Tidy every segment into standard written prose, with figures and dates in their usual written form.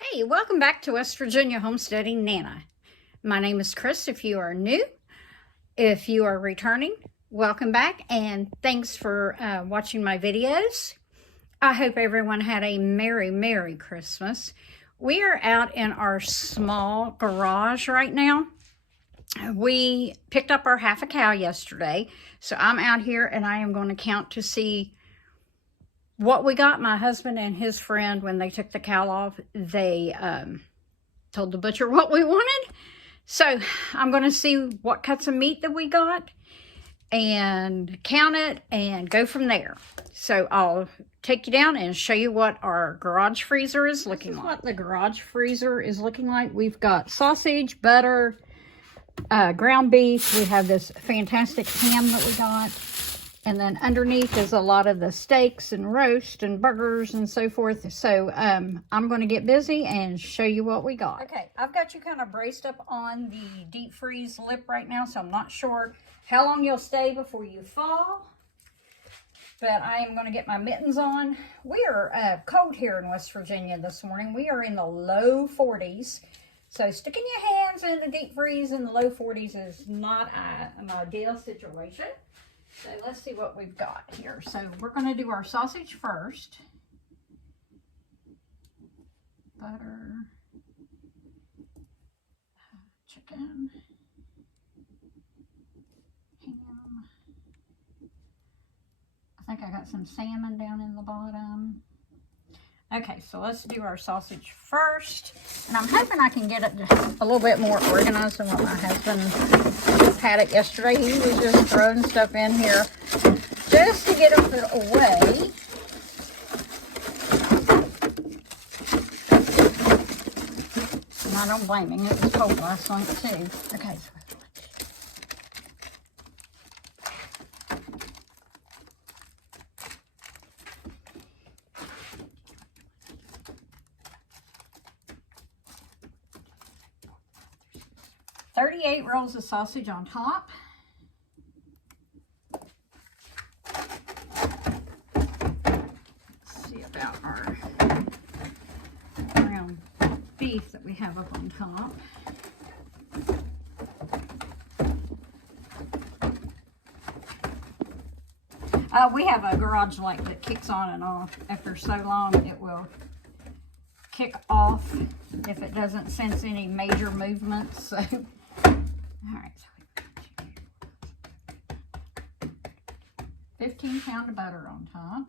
Hey, welcome back to West Virginia Homesteading Nana. My name is Chris if you are new. If you are returning, welcome back and thanks for watching my videos. I hope everyone had a Merry Christmas. We are out in our small garage right now. We picked up our half a cow yesterday, so I'm out here and I am going to count to see what we got. My husband and his friend, when they took the cow off, they told the butcher what we wanted. So I'm going to see what cuts of meat that we got and count it and go from there. So I'll take you down and show you what our garage freezer is looking like. This is what the garage freezer is looking like. We've got sausage, butter, ground beef. We have this fantastic ham that we got. And then underneath is a lot of the steaks and roast and burgers and so forth. So I'm going to get busy and show you what we got. Okay, I've got you kind of braced up on the deep freeze lip right now, so I'm not sure how long you'll stay before you fall. But I am going to get my mittens on. We are cold here in West Virginia this morning. We are in the low 40s. So sticking your hands in the deep freeze in the low 40s is not an ideal situation. So let's see what we've got here. So we're going to do our sausage first. Butter. Chicken. Ham. I think I got some salmon down in the bottom. Okay, so let's do our sausage first. And I'm hoping I can get it a little bit more organized than what my husband had it yesterday. He was just throwing stuff in here just to get it away. And I don't blame him. It was cold last night too. Okay. 38 rolls of sausage on top. Let's see about our ground beef that we have up on top. We have a garage light that kicks on and off. After so long, it will kick off if it doesn't sense any major movements. So, all right. So 15 pounds of butter on top.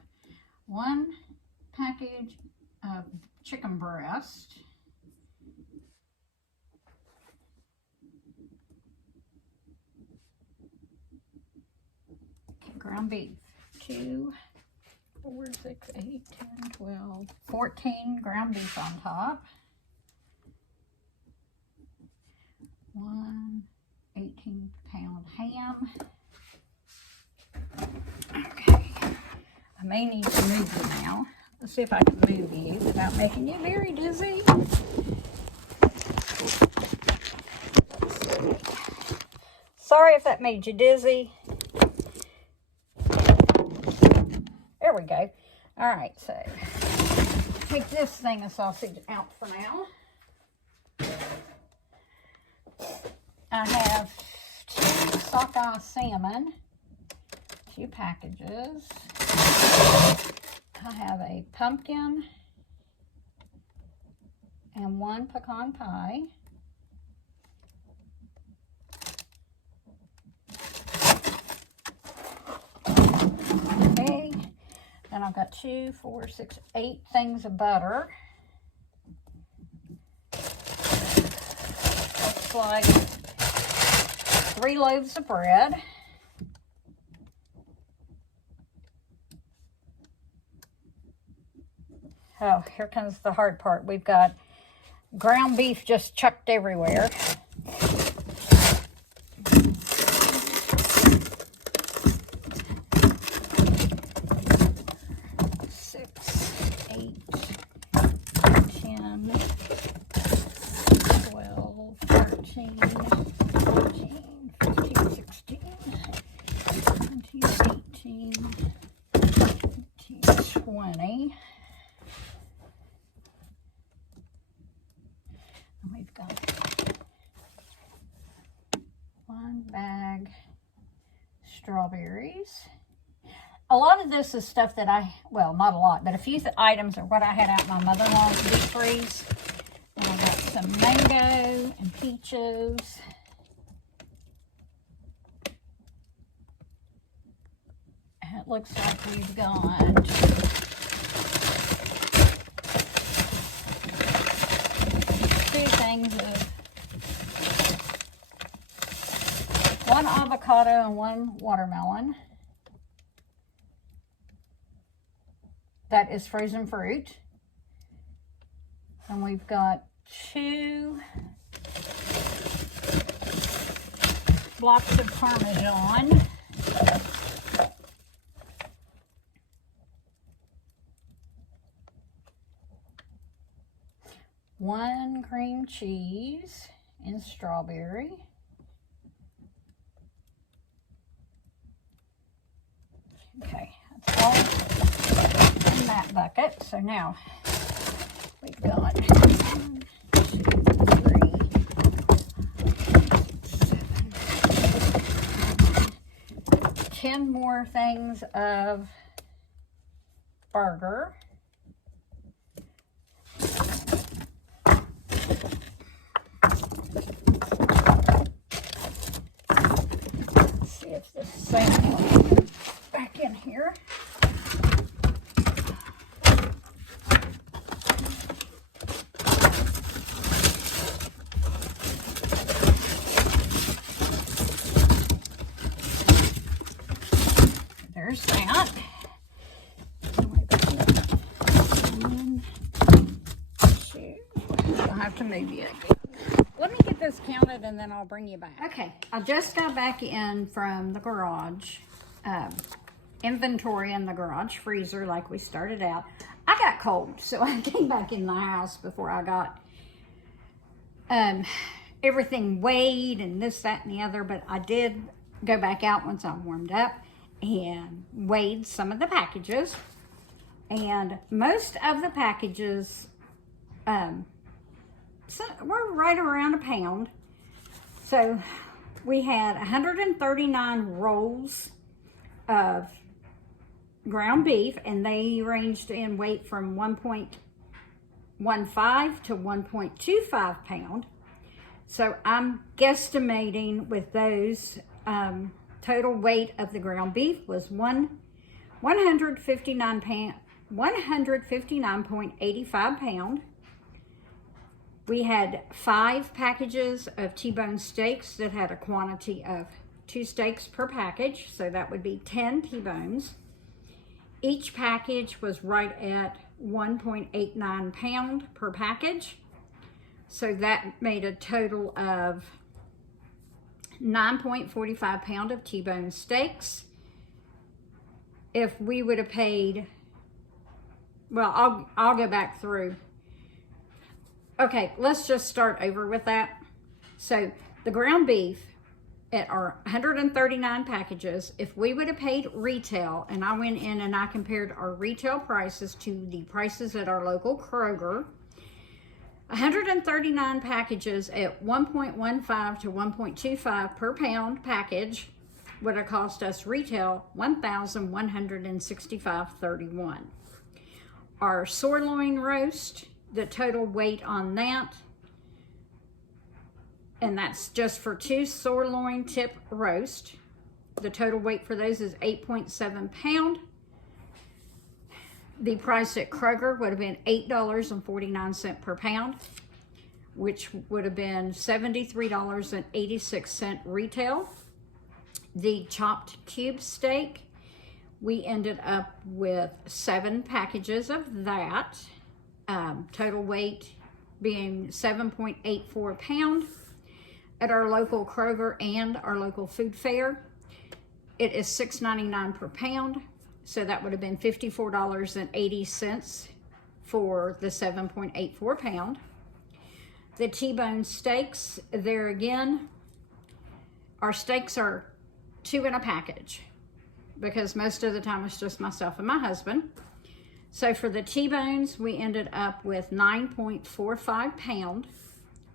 1 package of chicken breast. Okay, ground beef. 2, 4, 6, 8, 10, 12, 14 ground beef on top. 1 18-pound ham. Okay, I may need to move you now. Let's see if I can move you without making you very dizzy. Sorry if that made you dizzy. There we go. All right, so take this thing of sausage out for now. I have 2 sockeye salmon, 2 packages. I have a pumpkin and 1 pecan pie. Okay. Then I've got 2, 4, 6, 8 things of butter. Looks like 3 loaves of bread. Oh, here comes the hard part. We've got ground beef just chucked everywhere. 13, 14, 15, 16, 17, 18, 19, 20. we've got 1 bag strawberries. A lot of this is stuff that well, not a lot, but a few items are what I had out in my mother-in-law's deep freeze. And I got some mango and peaches. It looks like we've got two things of 1 avocado and 1 watermelon. That is frozen fruit. And we've got 2 blocks of Parmesan. One cream cheese and strawberry. Okay, that's all in that bucket. So now we've got 1, 2, 3, 7, 10 more things of burger. If the same back in here. There's that. 1, 2. I'll have to move you again. Let me get this counted and then I'll bring you back. Okay, I just got back in from the garage, inventory in the garage freezer like we started out. I got cold, so I came back in the house before I got everything weighed and this, that, and the other, but I did go back out once I warmed up and weighed some of the packages. And most of the packages, so we're right around a pound. So we had 139 rolls of ground beef, and they ranged in weight from 1.15 to 1.25 pound. So I'm guesstimating with those, total weight of the ground beef was 159.85 pound. We had 5 packages of T-bone steaks that had a quantity of 2 steaks per package, so that would be 10 T-bones. Each package was right at 1.89 pound per package, so that made a total of 9.45 pound of T-bone steaks. If we would have paid, well, I'll go back through. Okay, let's just start over with that. So the ground beef at our 139 packages, if we would have paid retail, and I went in and I compared our retail prices to the prices at our local Kroger, 139 packages at 1.15 to 1.25 per pound package would have cost us retail $1,165.31. Our sirloin roast, the total weight on that, and that's just for 2 sirloin tip roast, the total weight for those is 8.7 pound. The price at Kroger would have been $8.49 per pound, which would have been $73.86 retail. The chopped cube steak, we ended up with 7 packages of that. Total weight being 7.84 pound. At our local Kroger and our local food fair, it is $6.99 per pound. So that would have been $54.80 for the 7.84 pound. The T-bone steaks, there again, our steaks are 2 in a package because most of the time it's just myself and my husband. So for the T-bones, we ended up with 9.45 pound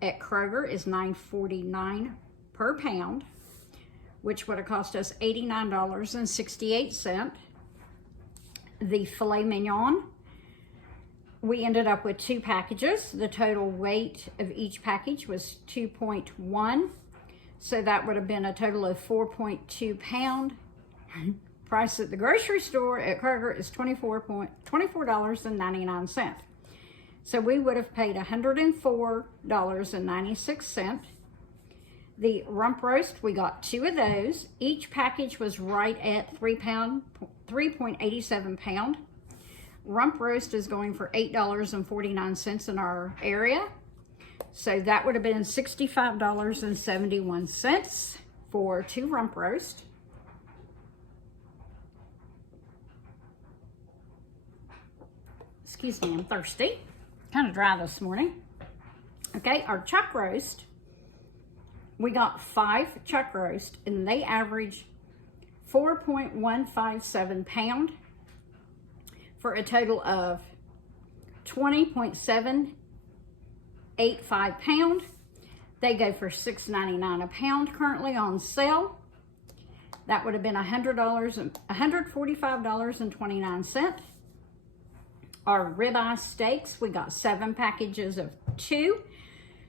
at Kroger is $9.49 per pound, which would have cost us $89.68. The filet mignon, we ended up with 2 packages. The total weight of each package was 2.1, so that would have been a total of 4.2 pound. Price at the grocery store at Kroger is $24.99. So we would have paid $104.96. The rump roast, we got 2 of those. Each package was right at 3.87 pound. Rump roast is going for $8.49 in our area. So that would have been $65.71 for 2 rump roast. Excuse me, I'm thirsty. Kind of dry this morning. Okay, our chuck roast, we got 5 chuck roast, and they average 4.157 pound for a total of 20.785 pound. They go for $6.99 a pound currently on sale. That would have been $145.29. Our ribeye steaks, we got 7 packages of 2.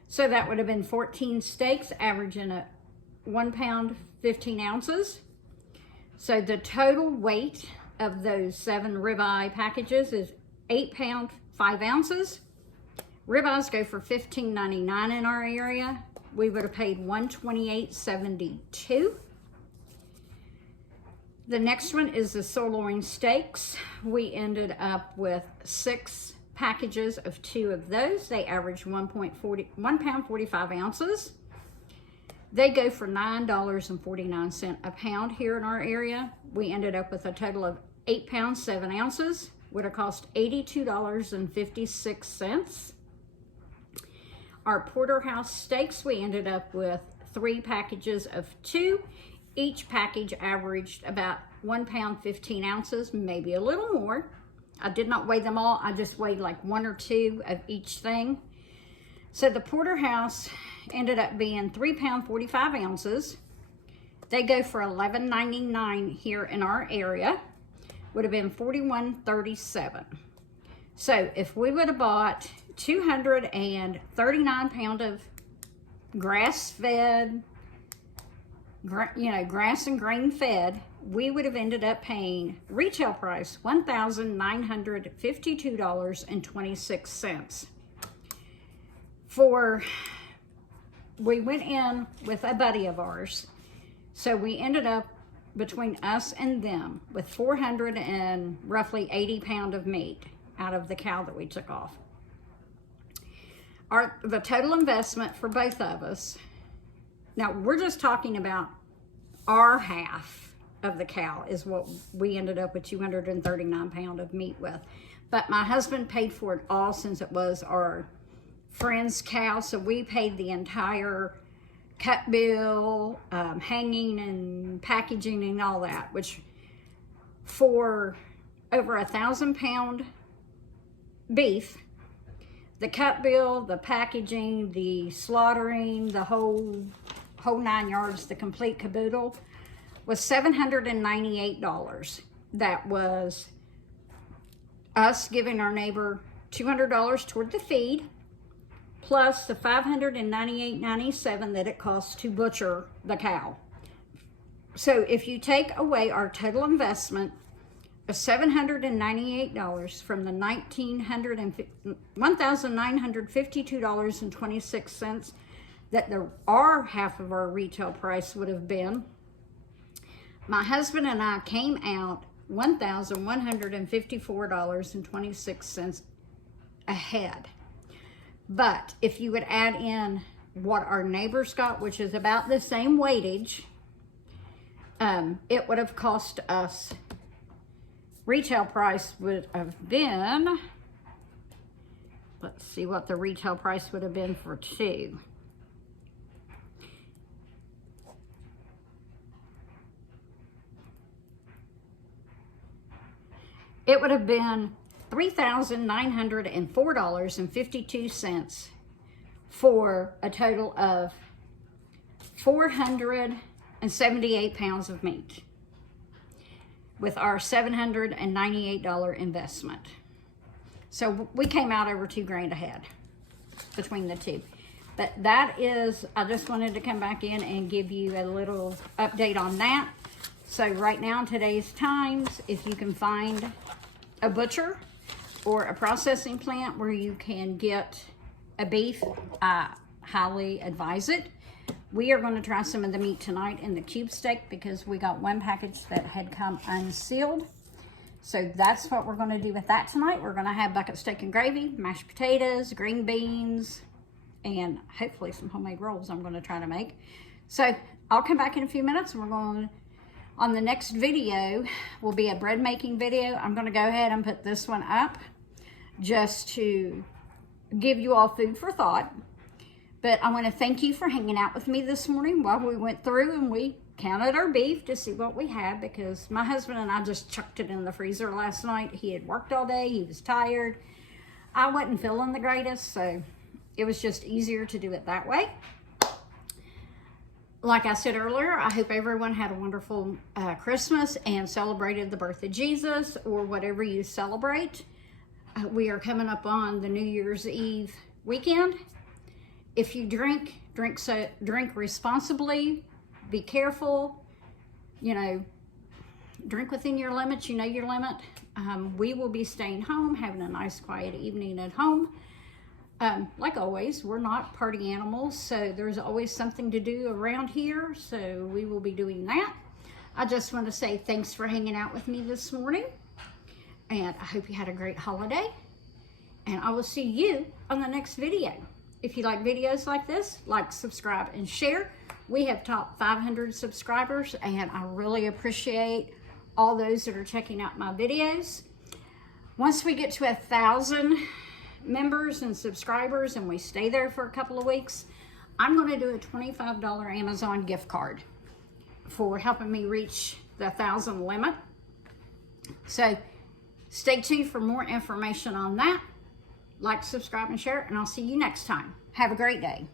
So that would have been 14 steaks, averaging at 1 pound, 15 ounces. So the total weight of those 7 ribeye packages is 8 pounds, 5 ounces. Ribeyes go for $15.99 in our area. We would have paid $128.72. The next one is the sirloin steaks. We ended up with 6 packages of 2 of those. They average 1 pound 45 ounces. They go for $9.49 a pound here in our area. We ended up with a total of 8 pounds 7 ounces. Would have cost $82.56. Our porterhouse steaks, we ended up with 3 packages of 2. Each package averaged about 1 pound 15 ounces, maybe a little more. I did not weigh them all. I just weighed like 1 or 2 of each thing. So the porterhouse ended up being 3 pound 45 ounces. They go for $11.99 here in our area. Would have been $41.37. So if we would have bought 239 pound of grass-fed, grass and grain fed, we would have ended up paying retail price $1,952.26. We went in with a buddy of ours, so we ended up between us and them with 400 and roughly 80 pound of meat out of the cow that we took off. The total investment for both of us, now we're just talking about our half of the cow is what we ended up with 239 pound of meat with. But my husband paid for it all since it was our friend's cow, so we paid the entire cut bill, hanging and packaging and all that, which for over 1,000 pound beef, the cut bill, the packaging, the slaughtering, the whole 9 yards, the complete caboodle, was $798. That was us giving our neighbor $200 toward the feed, plus the $598.97 that it costs to butcher the cow. So if you take away our total investment of $798 from the $1,952.26 that our half of our retail price would have been, my husband and I came out $1,154.26 ahead. But if you would add in what our neighbors got, which is about the same weightage, it would have cost us, retail price would have been, let's see what the retail price would have been for 2. It would have been $3,904.52 for a total of 478 pounds of meat with our $798 investment. So we came out over $2,000 ahead between the two. But that is, I just wanted to come back in and give you a little update on that. So right now, in today's times, if you can find a butcher or a processing plant where you can get a beef, I highly advise it. We are going to try some of the meat tonight in the cube steak because we got one package that had come unsealed. So that's what we're going to do with that tonight. We're going to have bucket steak and gravy, mashed potatoes, green beans, and hopefully some homemade rolls I'm going to try to make. So I'll come back in a few minutes and we're going to, on the next video, will be a bread making video. I'm going to go ahead and put this one up just to give you all food for thought. But I want to thank you for hanging out with me this morning while we went through and we counted our beef to see what we had, because my husband and I just chucked it in the freezer last night. He had worked all day. He was tired. I wasn't feeling the greatest, so it was just easier to do it that way. Like I said earlier, I hope everyone had a wonderful Christmas and celebrated the birth of Jesus, or whatever you celebrate. We are coming up on the New Year's Eve weekend. If you drink responsibly. Be careful. You know, drink within your limits. You know your limit. We will be staying home, having a nice quiet evening at home. Like always, we're not party animals, so there's always something to do around here, so we will be doing that. I just want to say thanks for hanging out with me this morning, and I hope you had a great holiday, and I will see you on the next video. If you like videos like this, like, subscribe, and share. We have topped 500 subscribers, and I really appreciate all those that are checking out my videos. Once we get to 1,000 members and subscribers and we stay there for a couple of weeks, I'm going to do a $25 Amazon gift card for helping me reach the 1,000 limit. So stay tuned for more information on that. Like, subscribe, and share, and I'll see you next time. Have a great day.